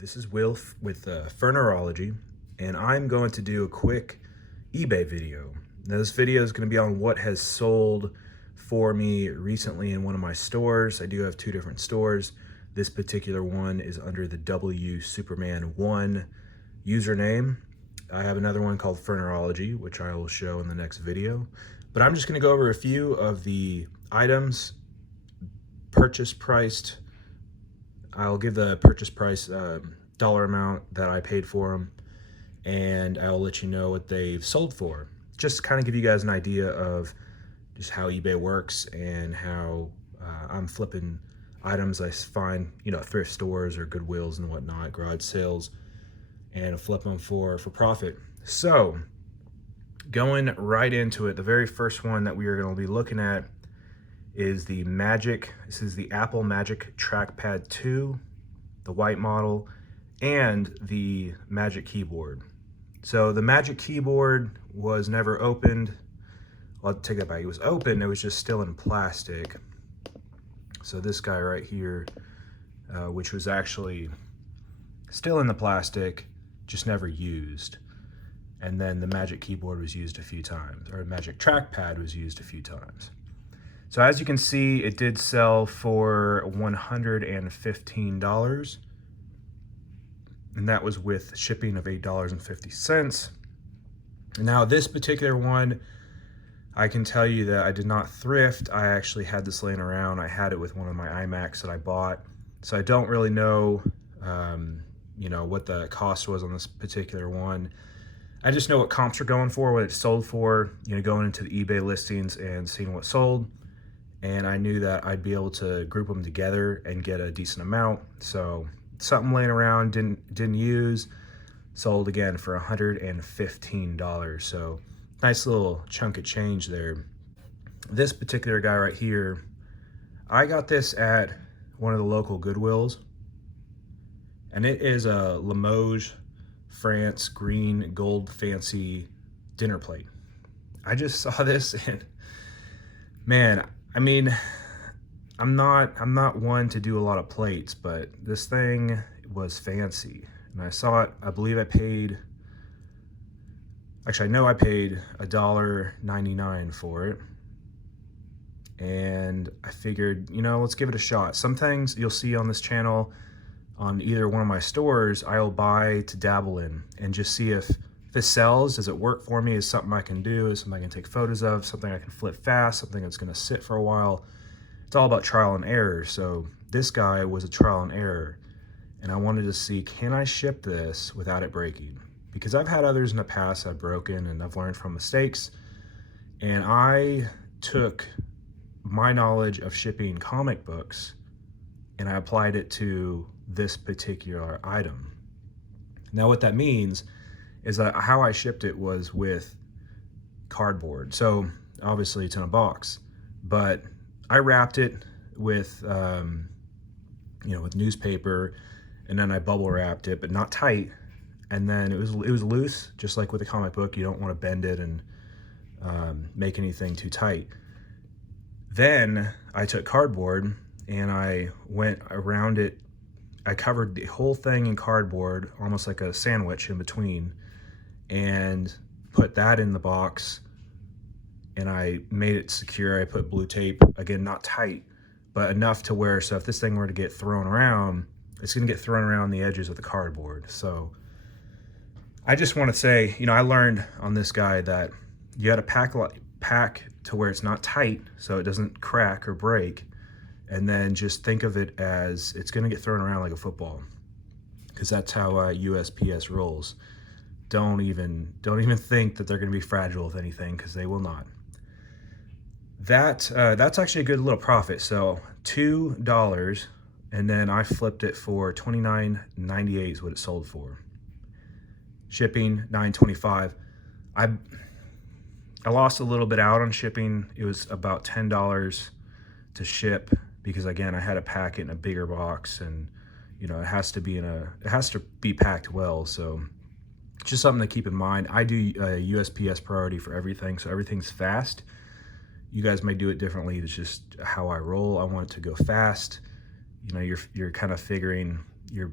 This is Will with Furnerology, and I'm going to do a quick eBay video. Now, this video is going to be on what has sold for me recently in one of my stores. I do have two different stores. This particular one is under the W Superman 1 username. I have another one called Furnerology, which I will show in the next video. But I'm just going to go over a few of the items, purchase priced. I'll give the purchase price dollar amount that I paid for them, and I'll let you know what they've sold for. Just kind of give you guys an idea of just how eBay works and how I'm flipping items I find, thrift stores or Goodwills and whatnot, garage sales, and flip them for profit. So going right into it, the very first one that we are going to be looking at is the this is the Apple Magic Trackpad 2, the white model, and the Magic Keyboard. So the Magic Keyboard was never opened. I'll take that back. It was open, it was just still in plastic. So this guy right here, which was actually still in the plastic, just never used. And then the Magic Keyboard was used a few times, or Magic Trackpad was used a few times. So as you can see, it did sell for $115, and that was with shipping of $8.50. Now this particular one, I can tell you that I did not thrift. I actually had this laying around. I had it with one of my iMacs that I bought. So I don't really know, what the cost was on this particular one. I just know what comps are going for, what it sold for, going into the eBay listings and seeing what sold. And I knew that I'd be able to group them together and get a decent amount. So something laying around, didn't use, sold again for $115. So nice little chunk of change there. This particular guy right here, I got this at one of the local Goodwills, and it is a Limoges, France, green, gold, fancy dinner plate. I just saw this and man, I mean, I'm not one to do a lot of plates, but this thing was fancy. And I saw it, I believe I paid, actually I know I paid $1.99 for it. And I figured, let's give it a shot. Some things you'll see on this channel, on either one of my stores, I'll buy to dabble in and just see if it sells. Does it work for me? Is something I can do? Is something I can take photos of? Something I can flip fast? Something that's going to sit for a while? It's all about trial and error. So this guy was a trial and error, and I wanted to see, can I ship this without it breaking? Because I've had others in the past I've broken, and I've learned from mistakes, and I took my knowledge of shipping comic books and I applied it to this particular item. Now what that means is that how I shipped it was with cardboard. So obviously it's in a box, but I wrapped it with, with newspaper, and then I bubble wrapped it, but not tight. And then it was loose, just like with a comic book. You don't want to bend it and make anything too tight. Then I took cardboard and I went around it. I covered the whole thing in cardboard, almost like a sandwich in between, and put that in the box, and I made it secure. I put blue tape, again, not tight, but enough to where, so if this thing were to get thrown around, it's gonna get thrown around the edges of the cardboard. So I just wanna say, I learned on this guy that you gotta pack to where it's not tight so it doesn't crack or break, and then just think of it as it's gonna get thrown around like a football, because that's how USPS rolls. Don't even think that they're going to be fragile with anything, because they will not. That's actually a good little profit. So $2, and then I flipped it for $29.98 is what it sold for. Shipping $9.25. I lost a little bit out on shipping. It was about $10 to ship, because again I had to pack it in a bigger box, and it has to be packed well. So just something to keep in mind. I do USPS priority for everything, so everything's fast. You guys may do it differently. It's just how I roll. I want it to go fast. You're kind of figuring, you're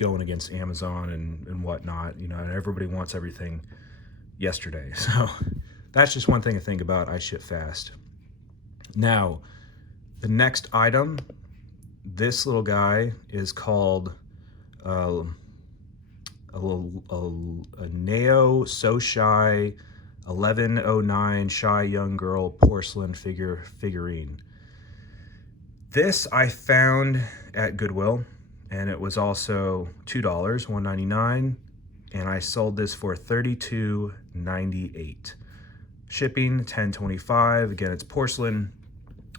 going against Amazon and whatnot, you know, and everybody wants everything yesterday. So that's just one thing to think about. I ship fast. Now, the next item, this little guy is called a Neo So Shy 1109 Shy Young Girl Porcelain Figurine. This I found at Goodwill, and it was also $2, $1.99, and I sold this for $32.98. Shipping $10.25. Again, it's porcelain,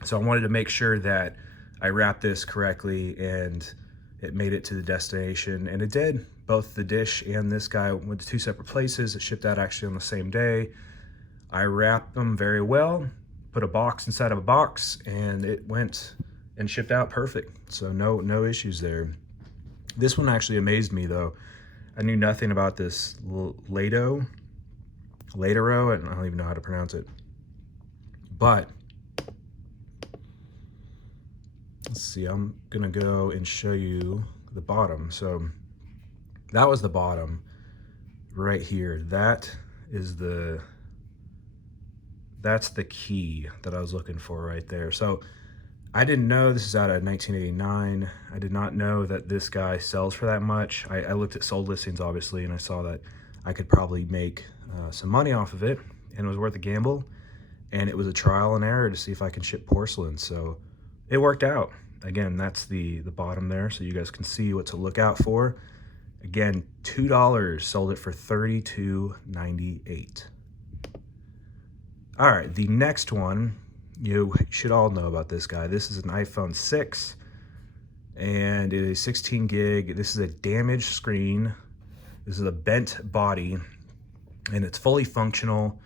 so I wanted to make sure that I wrapped this correctly and it made it to the destination, and it did. Both the dish and this guy went to two separate places. It shipped out actually on the same day. I wrapped them very well, put a box inside of a box, and it went and shipped out perfect. So no issues there. This one actually amazed me though. I knew nothing about this Latero, and I don't even know how to pronounce it. But let's see, I'm gonna go and show you the bottom. So that was the bottom right here. That's the key that I was looking for right there. So I didn't know this is out of 1989. I did not know that this guy sells for that much. I looked at sold listings, obviously, and I saw that I could probably make some money off of it, and it was worth a gamble. And it was a trial and error to see if I can ship porcelain. So it worked out. Again, that's the bottom there, so you guys can see what to look out for. Again, $2, sold it for $32.98. All right, the next one, you should all know about this guy. This is an iPhone 6, and it is 16 gig. This is a damaged screen. This is a bent body, and it's fully functional.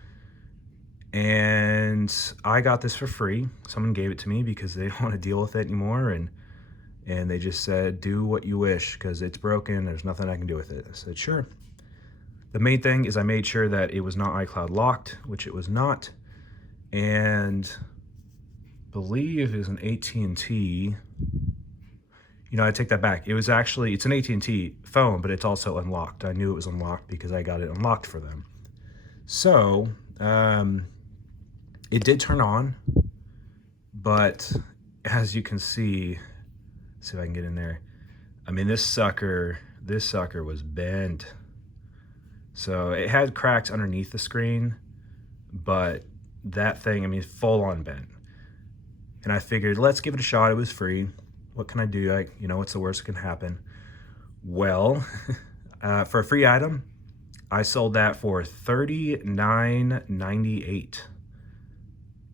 And I got this for free. Someone gave it to me because they don't want to deal with it anymore, and they just said, do what you wish because it's broken. There's nothing I can do with it. I said, sure. The main thing is I made sure that it was not iCloud locked, which it was not, and believe is an AT&T. You know, I take that back. It was actually, it's an AT&T phone, but it's also unlocked. I knew it was unlocked because I got it unlocked for them. So it did turn on, but as you can see if I can get in there. I mean, this sucker was bent. So it had cracks underneath the screen, but that thing, I mean, full on bent. And I figured, let's give it a shot. It was free. What can I do? You know, what's the worst that can happen? Well, for a free item, I sold that for $39.98.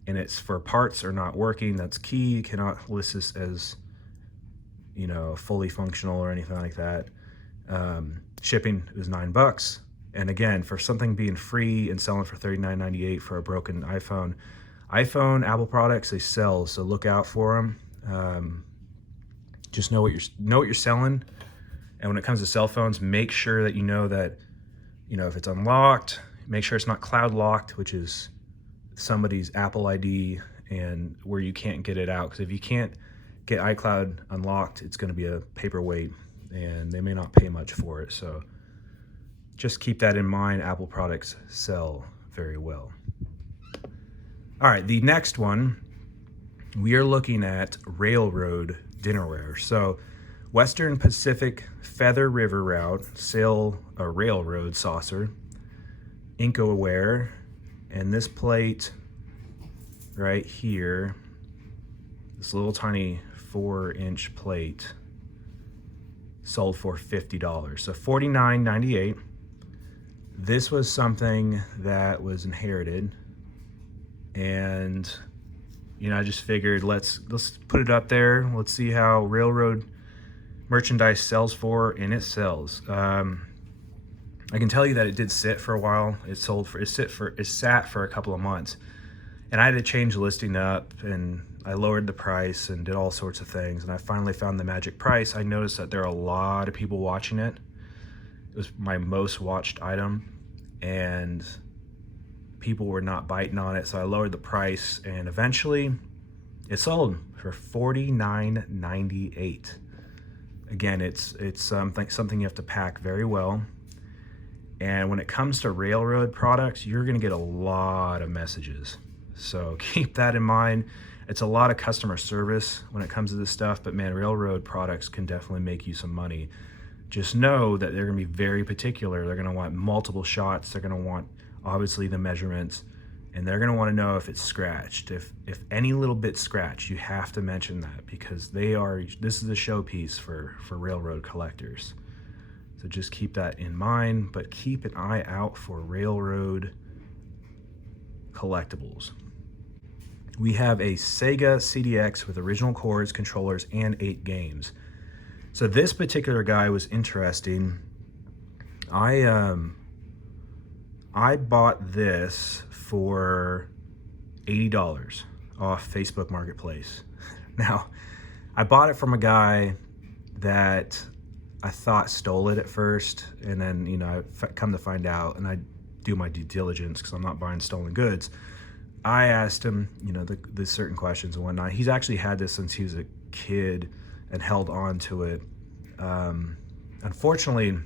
And it's for parts are not working. That's key. You cannot list this as, you know, fully functional or anything like that. Shipping was $9. And again, for something being free and selling for $39.98 for a broken iPhone, Apple products, they sell, so look out for them. Just know what you're selling. And when it comes to cell phones, make sure that you know that, you know, if it's unlocked, make sure it's not cloud locked, which is somebody's Apple ID and where you can't get it out. Because if you can't get iCloud unlocked, it's going to be a paperweight and they may not pay much for it. So just keep that in mind. Apple products sell very well. All right, the next one, we are looking at railroad dinnerware. So Western Pacific Feather River Route, sail a railroad saucer, Inkaware, and this plate right here, this little tiny 4-inch plate, sold for $50. So $49.98. This was something that was inherited, and you know, I just figured let's put it up there. Let's see how railroad merchandise sells for, and it sells. I can tell you that it did sit for a while. It sat for a couple of months, and I had to change the listing up, and I lowered the price and did all sorts of things, and I finally found the magic price. I noticed that there are a lot of people watching it. It was my most watched item, and people were not biting on it, so I lowered the price, and eventually it sold for $49.98. Again, it's something you have to pack very well. And when it comes to Railroad products, you're gonna get a lot of messages. So keep that in mind. It's a lot of customer service when it comes to this stuff, but man, Railroad products can definitely make you some money. Just know that they're gonna be very particular. They're gonna want multiple shots. They're gonna want, obviously, the measurements, and they're gonna wanna know if it's scratched. If any little bit scratched, you have to mention that, because this is a showpiece for Railroad collectors. So just keep that in mind, but keep an eye out for Railroad collectibles. We have a Sega CDX with original cords, controllers, and 8 games. So this particular guy was interesting. I bought this for $80 off Facebook Marketplace. Now, I bought it from a guy that I thought stole it at first, and then, you know, I've come to find out, and I do my due diligence because I'm not buying stolen goods. I asked him, you know, the certain questions and whatnot. He's actually had this since he was a kid and held on to it. Unfortunately,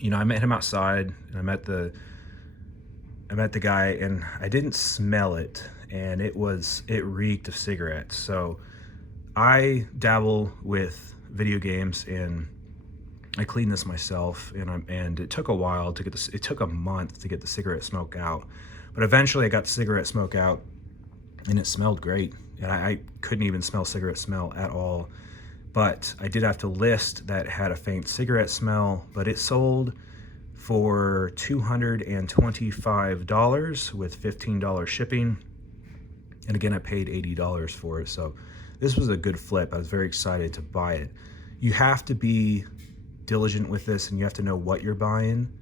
you know, I met him outside, and I met the guy, and I didn't smell it, and it reeked of cigarettes. So I dabble with video games, and I cleaned this myself, and it took a while to get this. It took a month to get the cigarette smoke out, but eventually I got the cigarette smoke out, and it smelled great. And I couldn't even smell cigarette smell at all. But I did have to list that it had a faint cigarette smell, but it sold for $225 with $15 shipping. And again, I paid $80 for it. So this was a good flip. I was very excited to buy it. You have to be diligent with this, and you have to know what you're buying.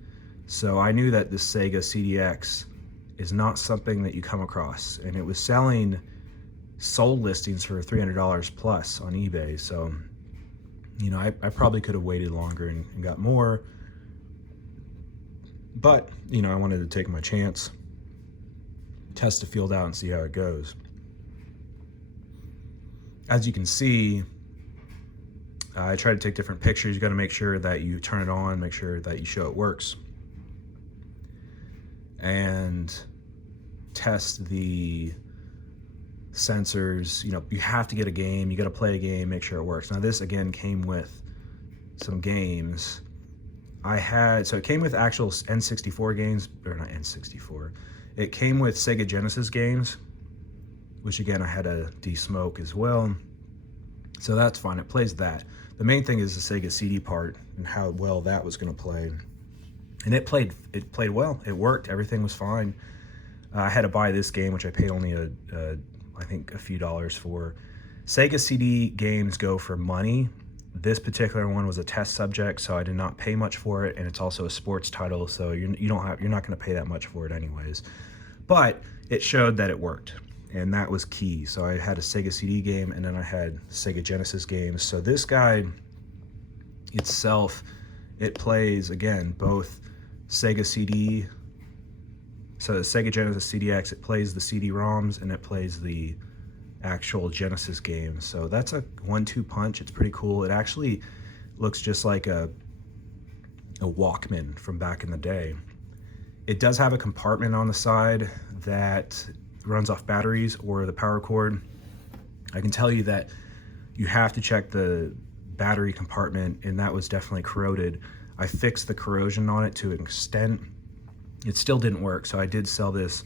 So I knew that the Sega CDX is not something that you come across, and it was selling sold listings for $300 plus on eBay. So, you know, I probably could have waited longer and got more, but, you know, I wanted to take my chance, test the field out, and see how it goes. As you can see, I try to take different pictures. You got to make sure that you turn it on, make sure that you show it works, and test the sensors. You know, you have to get a game, you got to play a game, make sure it works. Now this again came with some games. So it came with actual N64 games, or not N64. It came with Sega Genesis games, which again I had to de-smoke as well. So that's fine, it plays that. The main thing is the Sega CD part and how well that was going to play. And it played well. It worked. Everything was fine. I had to buy this game, which I paid only I think a few dollars for. Sega CD games go for money. This particular one was a test subject, so I did not pay much for it, and it's also a sports title, so you're not going to pay that much for it anyways. But it showed that it worked, and that was key. So I had a Sega CD game, and then I had Sega Genesis games. So this guy itself, it plays, again, both Sega CD, so the Sega Genesis CDX, it plays the CD-ROMs, and it plays the actual Genesis game. So that's a 1-2 punch. It's pretty cool. It actually looks just like a Walkman from back in the day. It does have a compartment on the side that runs off batteries or the power cord. I can tell you that you have to check the battery compartment, and that was definitely corroded. I fixed the corrosion on it to an extent. It still didn't work, so I did sell this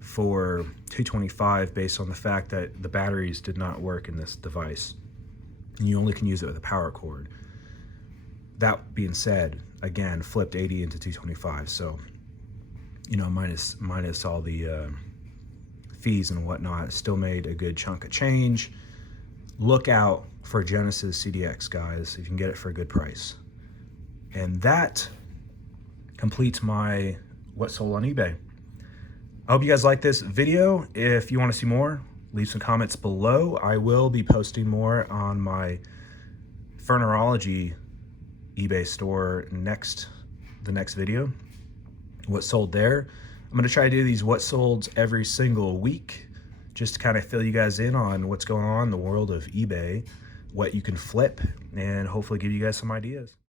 for $225 based on the fact that the batteries did not work in this device, and you only can use it with a power cord. That being said, again, flipped 80 into 225, so, you know, minus all the fees and whatnot, still made a good chunk of change. Look out for Genesis CDX, guys, if you can get it for a good price. And that completes my what sold on eBay. I hope you guys like this video. If you want to see more, leave some comments below. I will be posting more on my Furnerology eBay store the next video. What sold there. I'm going to try to do these what solds every single week, just to kind of fill you guys in on what's going on in the world of eBay. what you can flip, and hopefully give you guys some ideas.